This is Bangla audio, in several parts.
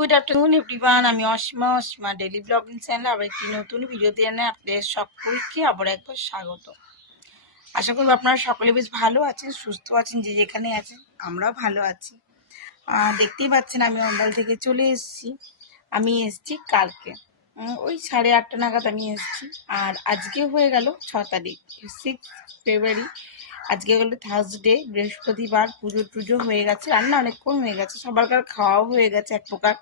গুড আফটারনুন এভরিওয়ান আমি Asima Asima daily blogging channel আবার একটি নতুন ভিডিও দিয়ে এনে আপনাদের সকলকে আবার একবার স্বাগত। আশা করব আপনারা সকলে বেশ ভালো আছেন, সুস্থ আছেন, যে যেখানে আছেন, আমরাও ভালো আছি। দেখতেই পাচ্ছেন আমি অম্বাল থেকে চলে এসেছি। আমি এসেছি কালকে। ওই সাড়ে আটটা নাগাদ আমি এসেছি। আর আজকে হয়ে গেল ছ তারিখ সিক্স ফেব্রুয়ারি আজকে হলো থার্সডে বৃহস্পতিবার, পুজো টুজো হয়ে গেছে, রান্না অনেকক্ষণ হয়ে গেছে, সবারকার খাওয়াও হয়ে গেছে এক প্রকার।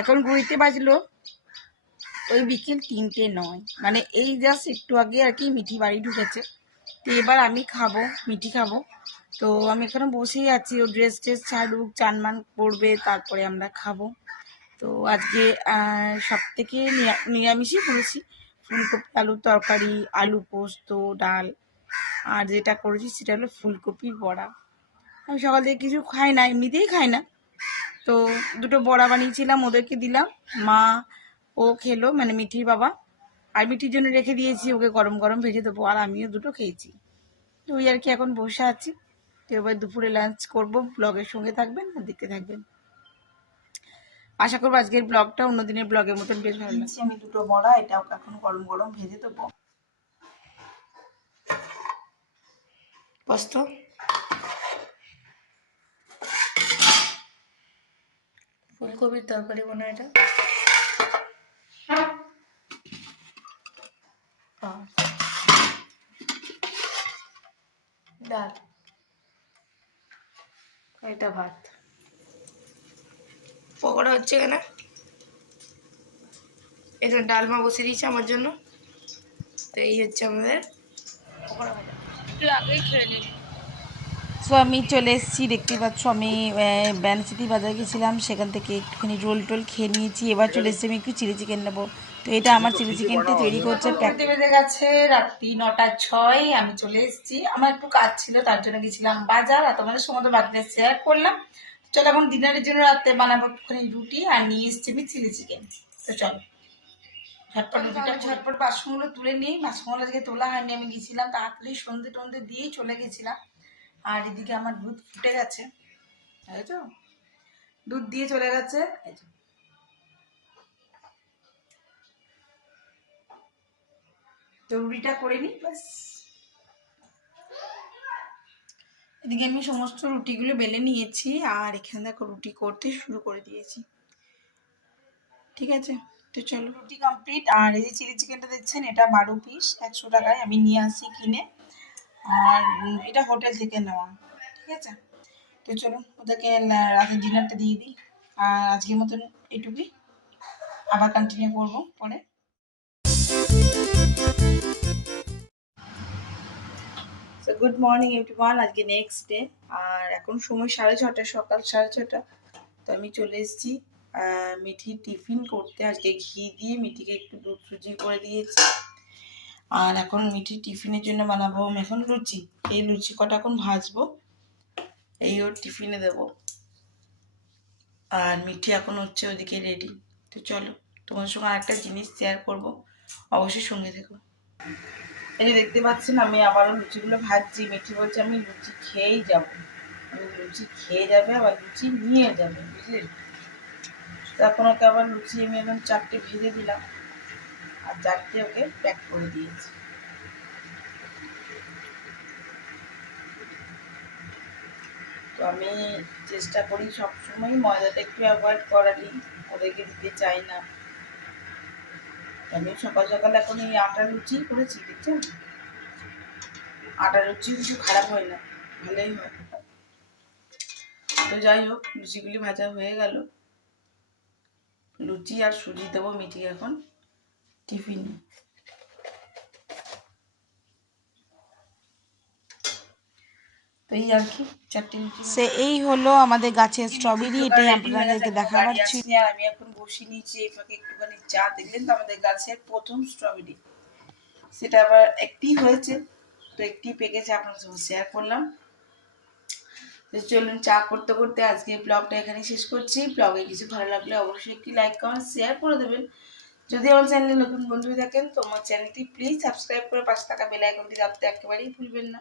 এখন ঘুরিতে বাজলো ওই বিকেল তিনটে নয়। মানে এই জাস্ট একটু আগে আর কি মিঠি বাড়ি ঢুকেছে। তো এবার আমি খাব, মিঠি খাব। তো আমি এখানে বসেই আছি, ও ড্রেস ট্রেস ছাড়ুক চানমান পড়বে তারপরে আমরা খাব। তো আজকে সব থেকে নিরামিষই করেছি। ফুলকপি, আলুর তরকারি, আলু পোস্ত, ডাল। আর যেটা করেছি সেটা হলো ফুলকপির বড়া। আমি সকাল থেকে কিছু খাই না, এমনিতেই খাই না। তো দুটো বড়া বানিয়েছিলাম, ওদেরকে দিলাম। মা ও খেলো মানে মিঠির বাবা। আর মিঠির জন্য রেখে দিয়েছি, ওকে গরম গরম ভেজে দেবো। আর আমিও দুটো খেয়েছি। তো ওই আর কি এখন বসে আছি। তো এবার দুপুরে লাঞ্চ করব ব্লগের সঙ্গে থাকবেন, আর দেখতে থাকবেন। আশা করব আজকের ব্লগটা অন্যদিনের ব্লগের মতন বেশ ভালো লাগছে আমি দুটো বড়া এটাও এখন গরম গরম ভেজে দেবো। পোস্ত। ফুলকপির তরকারি হয় এটা। ডাল। এটা ভাত। পকোড়া হচ্ছে কেন এটা ডালমা বসে দিয়েছে আমার জন্য। তো এই হচ্ছে আমাদের পকোড়া সো আমি চলে এসেছি দেখতে পাচ্ছ আমি ব্যানসিটি বাজার গেছিলাম সেখান থেকে একটুখানি রোল টোল খেয়ে নিয়েছি এবার চলে এসেছি আমি একটু চিলি চিকেন নেব। তো এটা আমার চিলি চিকেনটা তৈরি করছে বেজে গেছে রাত্রি নটা ছয় আমি চলে এসেছি। আমার একটু কাজ ছিল তার জন্য গেছিলাম বাজার আর তোমাদের সময় বাড়িতে শেয়ার করলাম। চলো এখন ডিনারের জন্য রাত্রে বানাবো একটুখানি রুটি আর নিয়ে এসেছি আমি চিলি চিকেন। তো চলো। ঝটপট রুটিটা ঝটপট বাসনগুলো তুলে নিই। বাসনগুলো আজকে তোলা হয়নি আমি গেছিলাম তাড়াতাড়ি সন্ধে টন্ধে দিয়েই চলে গেছিলাম। আর এদিকে আমার দুধ ফুটে গেছে। তো দুধ দিয়ে চলে গেছে। এই। তো রুটিটা করে নিই ব্যাস। এদিকে আমি সমস্ত রুটিগুলো বেলে নিয়েছি, আর এখানে দেখো রুটি করতে শুরু করে দিয়েছি। ঠিক আছে? তো চলো। রুটি কমপ্লিট আর এই যে চিলি চিকেনটা দেখছেন, এটা বারো পিস একশো টাকায় আমি নিয়ে আসি কিনে। আর এটা হোটেল থেকে নেওয়া, ঠিক আছে? তো চলুন ওদেরকে রাতের ডিনারটা দিয়ে দিই। আর আজকের মতন এটুকুই। আবার কন্টিনিউ করব পরে। সো গুড মর্নিং এভরিওয়ান আজকে নেক্সট ডে আর এখন সময় সাড়ে ছটা সকাল সাড়ে ছটা তো আমি চলে এসেছি মিঠির টিফিন করতে। আজকে ঘি দিয়ে মিঠিকে একটু দুধ সুজি করে দিয়েছি। আর এখন মিঠির টিফিনের জন্য বানাবো, আমি এখন লুচি। এই লুচি কটা এখন ভাজবো, এই ওর টিফিনে দেবো। আর মিঠি এখন হচ্ছে ওদিকে রেডি তো চলো তোমার সঙ্গে আরেকটা জিনিস শেয়ার করব। অবশ্যই সঙ্গে থেকো। এই যে দেখতে পাচ্ছেন, আমি আবারও লুচিগুলো ভাজছি। মিঠি বলছে, আমি লুচি খেয়েই যাব। আমি লুচি খেয়ে যাবে, আবার লুচি নিয়ে যাবে বুঝলেন তো এখন ওকে আবার লুচি আমি এখন চারটে ভেজে দিলাম। আর চারটে ওকে প্যাক করে দিয়েছি। তো আমি চেষ্টা করি সবসময় ময়দাটা একটু অ্যাভয়েড করারই। ওদেরকে দিতে চাই না। আমি সকাল সকাল এখন এই আটা লুচি করেছি, দেখছেন? আটা লুচি কিছু খারাপ হয় না, ভালোই হয়। তো যাই হোক লুচিগুলি ভাজা হয়ে গেল। লুচি আর সুজি দেবো মিঠি এখন, টিফিনে। এই আর কি চারটে সে এই হলো আমাদের গাছের স্ট্রবেরি এটাই আপনাদেরকে দেখাবার ছিল। আর আমি এখন বসে নিয়েছি এই ফাঁকে একটুখানি চা দেখলেন তো আমাদের গাছের প্রথম স্ট্রবেরি সেটা আবার একটি হয়েছে তো একটি পেকেছে আপনার সঙ্গে শেয়ার করলাম। তো চলুন চা করতে করতে আজকে ব্লগটা এখানে শেষ করছি। ব্লগে কিছু ভালো লাগলে অবশ্যই একটি লাইক কমেন্ট শেয়ার করে দেবেন। যদি আমার চ্যানেলে নতুন বন্ধু থাকেন তো আমার চ্যানেলটি প্লিজ সাবস্ক্রাইব করে পাশে থাকা বেল আইকনটি দাবতে একেবারেই ভুলবেন না।